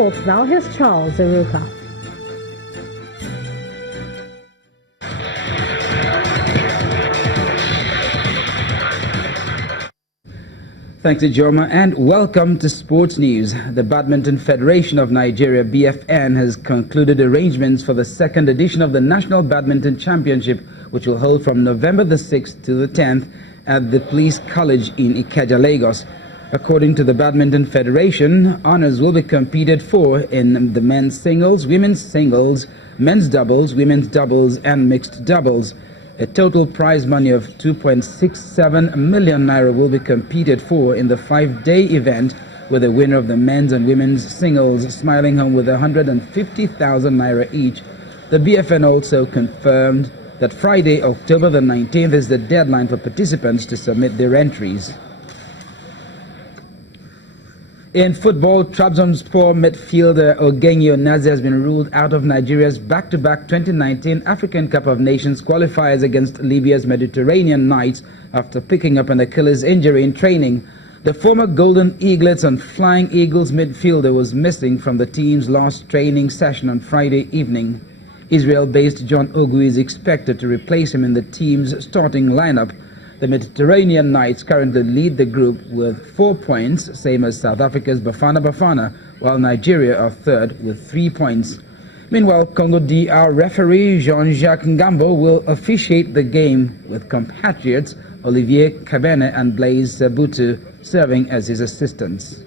sports now. Here's Charles Aruka. Thanks, Ijoma, and welcome to Sports News. The Badminton Federation of Nigeria, BFN, has concluded arrangements for the second edition of the National Badminton Championship, which will hold from November the 6th to the 10th at the Police College in Ikeja, Lagos. According to the Badminton Federation, honors will be competed for in the men's singles, women's singles, men's doubles, women's doubles, and mixed doubles. A total prize money of 2.67 million naira will be competed for in the 5-day event, with the winner of the men's and women's singles smiling home with 150,000 naira each. The BFN also confirmed that Friday, October the 19th, is the deadline for participants to submit their entries. In football, Trabzonspor midfielder Eugenie has been ruled out of Nigeria's back-to-back 2019 African Cup of Nations qualifiers against Libya's Mediterranean Knights after picking up an Achilles injury in training. The former Golden Eaglets and Flying Eagles midfielder was missing from the team's last training session on Friday evening. Israel-based John Ogu is expected to replace him in the team's starting lineup. The Mediterranean Knights currently lead the group with 4 points, same as South Africa's Bafana Bafana, while Nigeria are third with 3 points. Meanwhile, Congo DR referee Jean-Jacques Ngambo will officiate the game, with compatriots Olivier Kabene and Blaise Sabutu serving as his assistants.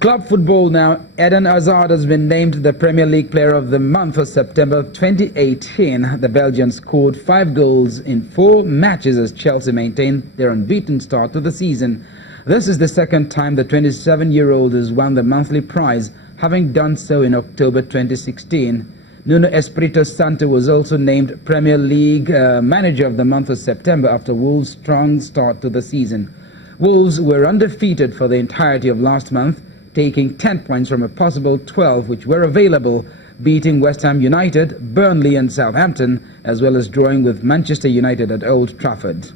Club football now. Eden Hazard has been named the Premier League Player of the Month for September 2018. The Belgian scored 5 goals in 4 matches as Chelsea maintained their unbeaten start to the season. This is the second time the 27-year-old has won the monthly prize, having done so in October 2016. Nuno Espirito Santo was also named Premier League Manager of the Month of September after Wolves' strong start to the season. Wolves were undefeated for the entirety of last month, taking 10 points from a possible 12 which were available, beating West Ham United, Burnley and Southampton, as well as drawing with Manchester United at Old Trafford.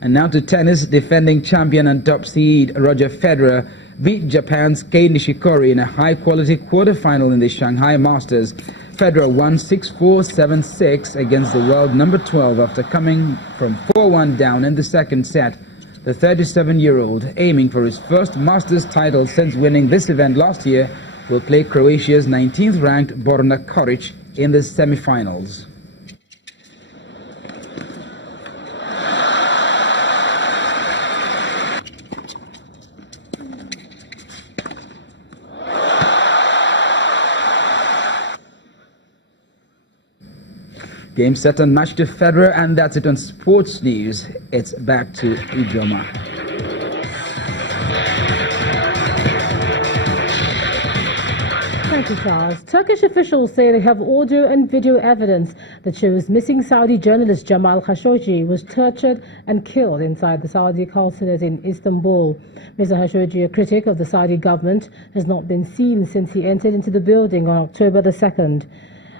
And now to tennis. Defending champion and top seed Roger Federer beat Japan's Kei Nishikori in a high-quality quarter-final in the Shanghai Masters. Federer won 6-4, 7-6 against the world number 12 after coming from 4-1 down in the second set. The 37-year-old, aiming for his first Masters title since winning this event last year, will play Croatia's 19th-ranked Borna Koric in the semi-finals. Game set and match to Federer, and that's it on Sports News. It's back to Ijoma. Thank you, Charles. Turkish officials say they have audio and video evidence that shows missing Saudi journalist Jamal Khashoggi was tortured and killed inside the Saudi consulate in Istanbul. Mr. Khashoggi, a critic of the Saudi government, has not been seen since he entered into the building on October the 2nd.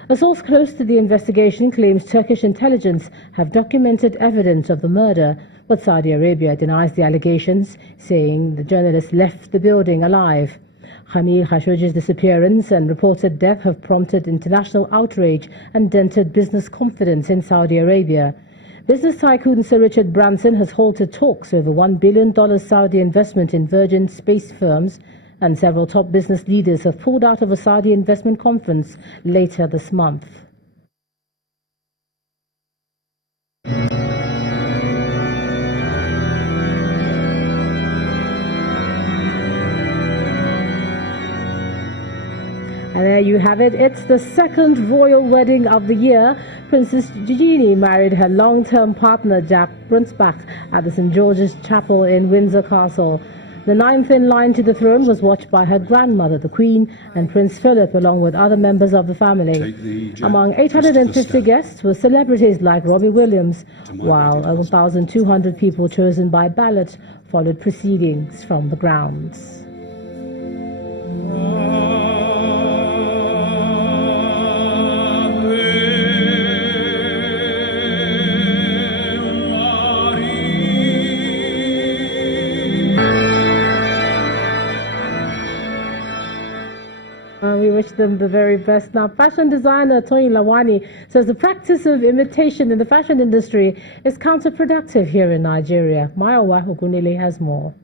A source close to the investigation claims Turkish intelligence have documented evidence of the murder, but Saudi Arabia denies the allegations, saying the journalist left the building alive. Jamil Khashoggi's disappearance and reported death have prompted international outrage and dented business confidence in Saudi Arabia. Business tycoon Sir Richard Branson has halted talks over $1 billion Saudi investment in Virgin space firms, and several top business leaders have pulled out of a Saudi investment conference later this month. And there you have it. It's the second royal wedding of the year. Princess Eugenie married her long-term partner Jack Brooksbank at the St. George's Chapel in Windsor Castle. The ninth in line to the throne was watched by her grandmother, the Queen, and Prince Philip, along with other members of the family. Among 850 guests were celebrities like Robbie Williams, while 1,200 people chosen by ballot followed proceedings from the grounds. wish them the very best. Now, fashion designer Tony Lawani says the practice of imitation in the fashion industry is counterproductive here in Nigeria. Mayowa Ogunile has more.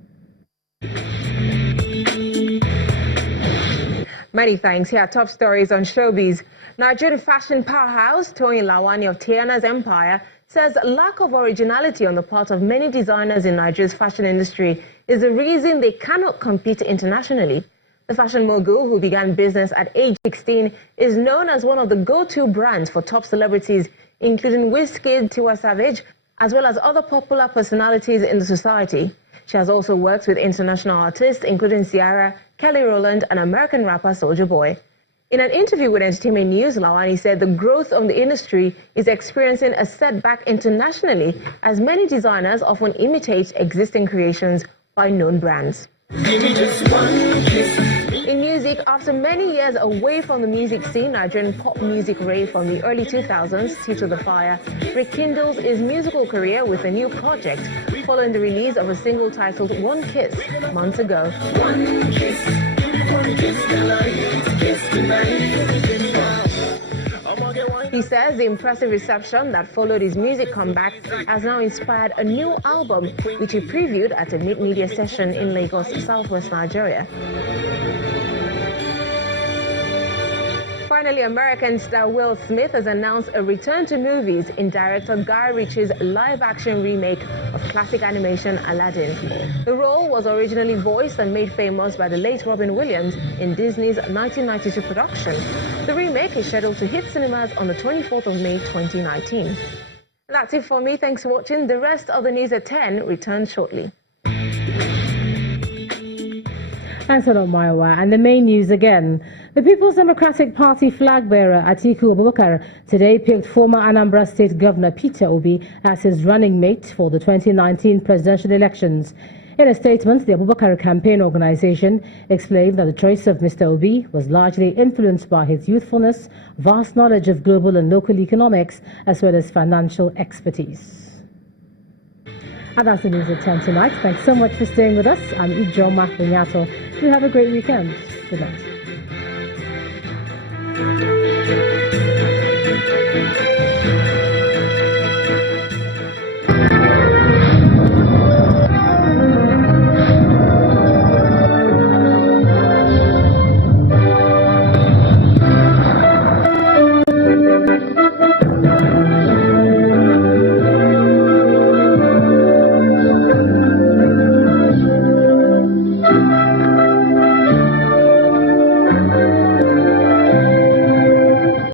Many thanks. Here are top stories on showbiz. Nigerian fashion powerhouse Tony Lawani of Tiana's Empire says lack of originality on the part of many designers in Nigeria's fashion industry is the reason they cannot compete internationally. The fashion mogul, who began business at age 16, is known as one of the go-to brands for top celebrities, including Wizkid, Tiwa Savage, as well as other popular personalities in the society. She has also worked with international artists, including Ciara, Kelly Rowland, and American rapper Soulja Boy. In an interview with Entertainment News, Lawani said the growth of the industry is experiencing a setback internationally, as many designers often imitate existing creations by known brands. In music, after many years away from the music scene, Nigerian pop music rave from the early 2000s, Teeth to the Fire, rekindles his musical career with a new project, following the release of a single titled One Kiss months ago. One kiss He says the impressive reception that followed his music comeback has now inspired a new album, which he previewed at a mid-media session in Lagos, southwest Nigeria. Finally, American star Will Smith has announced a return to movies in director Guy Ritchie's live-action remake of classic animation Aladdin. The role was originally voiced and made famous by the late Robin Williams in Disney's 1992 production. The remake is scheduled to hit cinemas on the 24th of May 2019. That's it for me. Thanks for watching. The rest of the news at 10 returns shortly. Thanks a lot, Maiwa. And the main news again. The People's Democratic Party flag bearer Atiku Abubakar today picked former Anambra State Governor Peter Obi as his running mate for the 2019 presidential elections. In a statement, the Abubakar campaign organization explained that the choice of Mr. Obi was largely influenced by his youthfulness, vast knowledge of global and local economics, as well as financial expertise. And that's the news at 10 tonight. Thanks so much for staying with us. I'm Ijoma Bunyato. You have a great weekend. Good night.